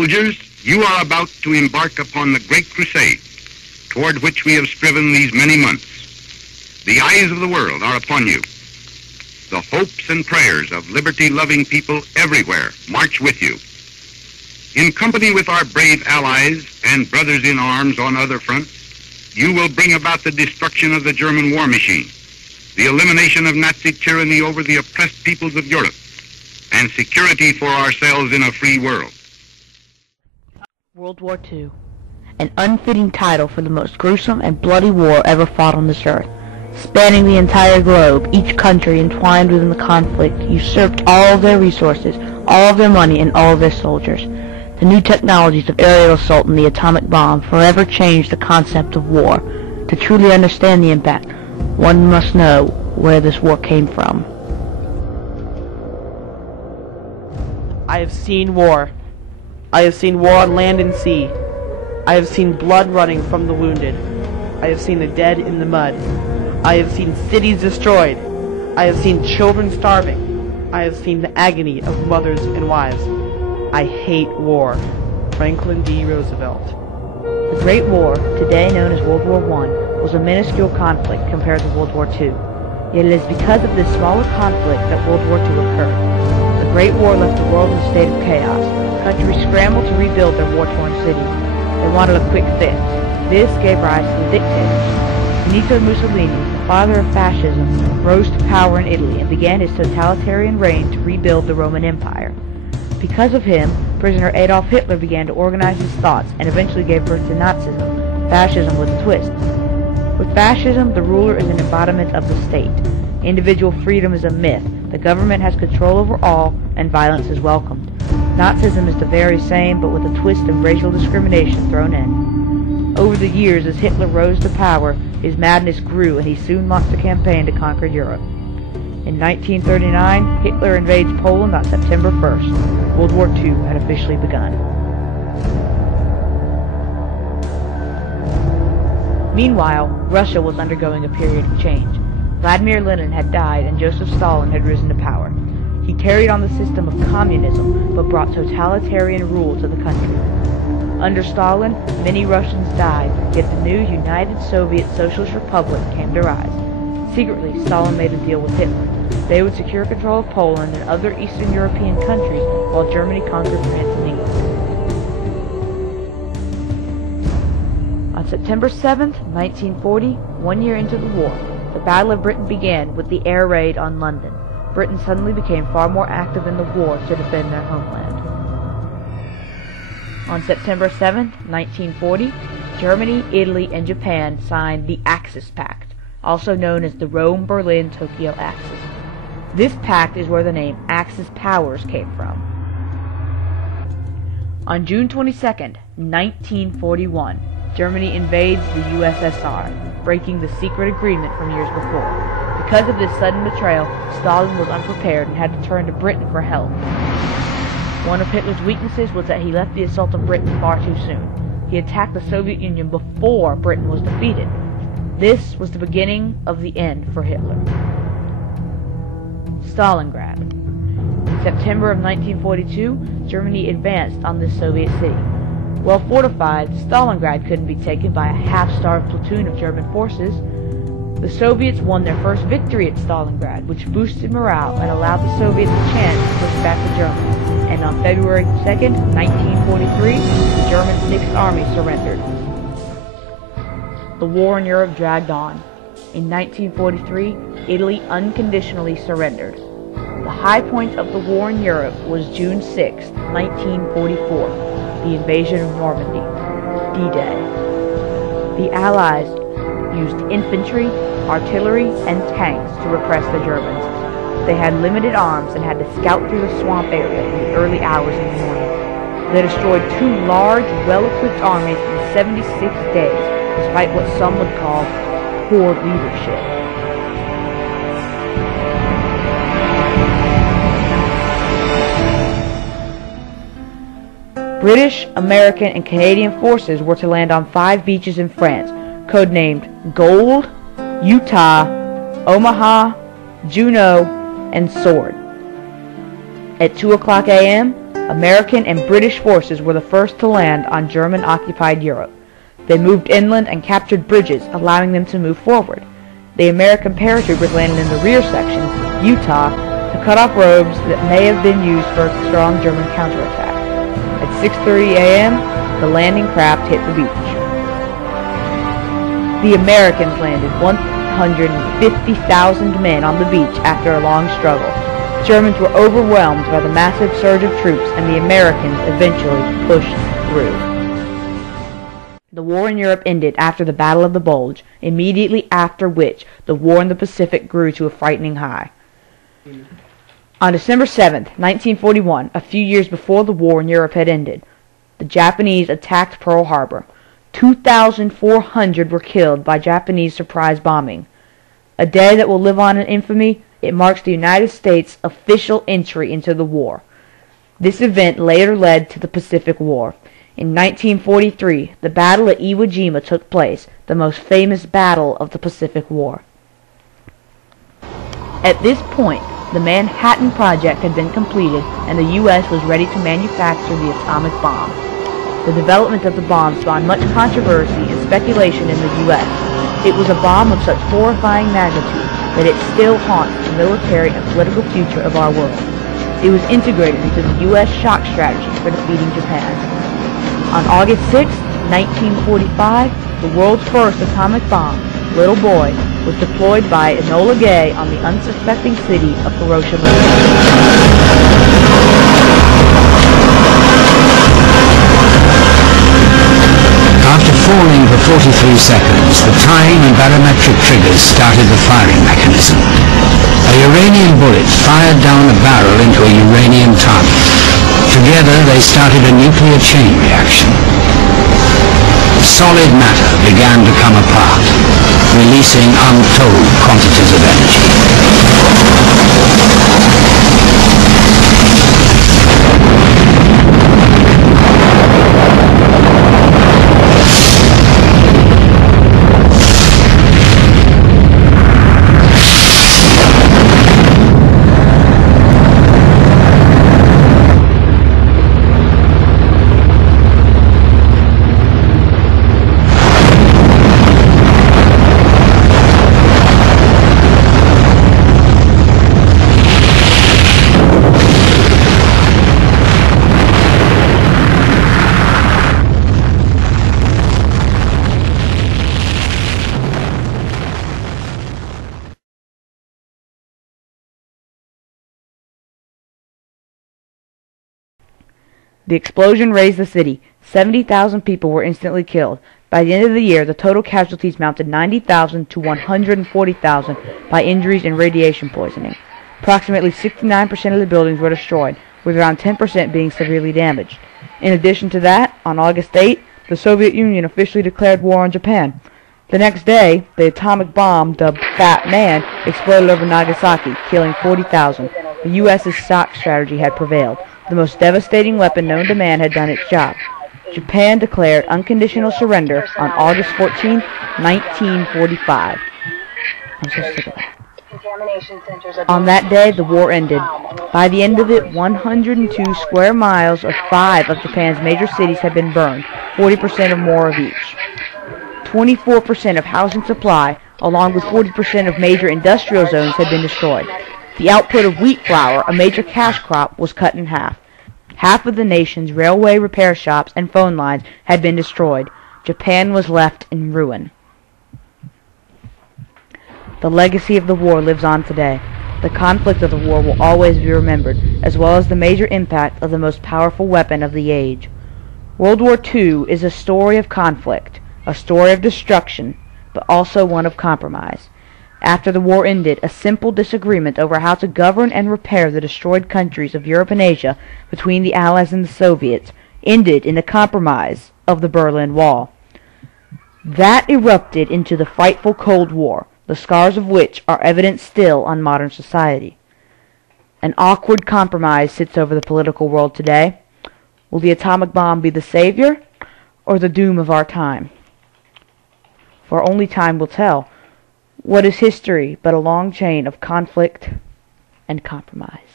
Soldiers, you are about to embark upon the great crusade toward which we have striven these many months. The eyes of the world are upon you. The hopes and prayers of liberty-loving people everywhere march with you. In company with our brave allies and brothers in arms on other fronts, you will bring about the destruction of the German war machine, the elimination of Nazi tyranny over the oppressed peoples of Europe, and security for ourselves in a free world. World War II, an unfitting title for the most gruesome and bloody war ever fought on this earth. Spanning the entire globe, each country entwined within the conflict usurped all of their resources, all of their money, and all of their soldiers. The new technologies of aerial assault and the atomic bomb forever changed the concept of war. To truly understand the impact, one must know where this war came from. I have seen war. I have seen war on land and sea. I have seen blood running from the wounded. I have seen the dead in the mud. I have seen cities destroyed. I have seen children starving. I have seen the agony of mothers and wives. I hate war. Franklin D. Roosevelt. The Great War, today known as World War I, was a minuscule conflict compared to World War II. Yet it is because of this smaller conflict that World War II occurred. The Great War left the world in a state of chaos. Countries scrambled to rebuild their war-torn cities. They wanted a quick fix. This gave rise to the dictators. Benito Mussolini, the father of fascism, rose to power in Italy and began his totalitarian reign to rebuild the Roman Empire. Because of him, prisoner Adolf Hitler began to organize his thoughts and eventually gave birth to Nazism, fascism with a twist. With fascism, the ruler is an embodiment of the state. Individual freedom is a myth. The government has control over all, and violence is welcomed. Nazism is the very same, but with a twist of racial discrimination thrown in. Over the years, as Hitler rose to power, his madness grew, and he soon launched a campaign to conquer Europe. In 1939, Hitler invades Poland on September 1st. World War II had officially begun. Meanwhile, Russia was undergoing a period of change. Vladimir Lenin had died and Joseph Stalin had risen to power. He carried on the system of communism, but brought totalitarian rule to the country. Under Stalin, many Russians died, yet the new United Soviet Socialist Republic came to rise. Secretly, Stalin made a deal with Hitler. They would secure control of Poland and other Eastern European countries while Germany conquered France and England. On September 7th, 1940, 1 year into the war, the Battle of Britain began with the air raid on London. Britain suddenly became far more active in the war to defend their homeland. On September 7th, 1940, Germany, Italy, and Japan signed the Axis Pact, also known as the Rome-Berlin-Tokyo Axis. This pact is where the name Axis powers came from. On June 22nd, 1941, Germany invades the USSR, breaking the secret agreement from years before. Because of this sudden betrayal, Stalin was unprepared and had to turn to Britain for help. One of Hitler's weaknesses was that he left the assault on Britain far too soon. He attacked the Soviet Union before Britain was defeated. This was the beginning of the end for Hitler. Stalingrad. In September of 1942, Germany advanced on this Soviet city. Well fortified, Stalingrad couldn't be taken by a half-starved platoon of German forces. The Soviets won their first victory at Stalingrad, which boosted morale and allowed the Soviets a chance to push back the Germans. And on February 2nd, 1943, the German 6th Army surrendered. The war in Europe dragged on. In 1943, Italy unconditionally surrendered. The high point of the war in Europe was June 6, 1944, the invasion of Normandy, D-Day. The Allies used infantry, artillery, and tanks to repress the Germans. They had limited arms and had to scout through the swamp area in the early hours of the morning. They destroyed two large, well-equipped armies in 76 days, despite what some would call poor leadership. British, American, and Canadian forces were to land on 5 beaches in France, codenamed Gold, Utah, Omaha, Juno, and Sword. At 2 o'clock a.m., American and British forces were the first to land on German-occupied Europe. They moved inland and captured bridges, allowing them to move forward. The American paratroopers landed in the rear section, Utah, to cut off roads that may have been used for a strong German counterattack. At 6:30 a.m., the landing craft hit the beach. The Americans landed 150,000 men on the beach after a long struggle. Germans were overwhelmed by the massive surge of troops, and the Americans eventually pushed through. The war in Europe ended after the Battle of the Bulge, immediately after which the war in the Pacific grew to a frightening high. On December 7, 1941, a few years before the war in Europe had ended, the Japanese attacked Pearl Harbor. 2,400 were killed by Japanese surprise bombing. A day that will live on in infamy, it marks the United States' official entry into the war. This event later led to the Pacific War. In 1943, the Battle at Iwo Jima took place, the most famous battle of the Pacific War. At this point, the Manhattan Project had been completed, and the U.S. was ready to manufacture the atomic bomb. The development of the bomb spawned much controversy and speculation in the U.S. It was a bomb of such horrifying magnitude that it still haunts the military and political future of our world. It was integrated into the U.S. shock strategy for defeating Japan. On August 6, 1945, the world's first atomic bomb, Little Boy, was deployed by Enola Gay on the unsuspecting city of Hiroshima. After falling for 43 seconds, the time and barometric triggers started the firing mechanism. A uranium bullet fired down a barrel into a uranium target. Together they started a nuclear chain reaction. Solid matter began to come apart, releasing untold quantities of energy. The explosion razed the city. 70,000 people were instantly killed. By the end of the year, the total casualties mounted 90,000 to 140,000 by injuries and radiation poisoning. Approximately 69% of the buildings were destroyed, with around 10% being severely damaged. In addition to that, on August 8, the Soviet Union officially declared war on Japan. The next day, the atomic bomb, dubbed Fat Man, exploded over Nagasaki, killing 40,000. The U.S.'s shock strategy had prevailed. The most devastating weapon known to man had done its job. Japan declared unconditional surrender on August 14, 1945. I'm so sick of that. On that day, the war ended. By the end of it, 102 square miles of 5 of Japan's major cities had been burned, 40% or more of each. 24% of housing supply, along with 40% of major industrial zones, had been destroyed. The output of wheat flour, a major cash crop, was cut in half. Half of the nation's railway repair shops and phone lines had been destroyed. Japan was left in ruin. The legacy of the war lives on today. The conflict of the war will always be remembered, as well as the major impact of the most powerful weapon of the age. World War II is a story of conflict, a story of destruction, but also one of compromise. After the war ended, a simple disagreement over how to govern and repair the destroyed countries of Europe and Asia between the Allies and the Soviets ended in a compromise of the Berlin Wall. That erupted into the frightful Cold War, the scars of which are evident still on modern society. An awkward compromise sits over the political world today. Will the atomic bomb be the savior or the doom of our time? For only time will tell. What is history but a long chain of conflict and compromise?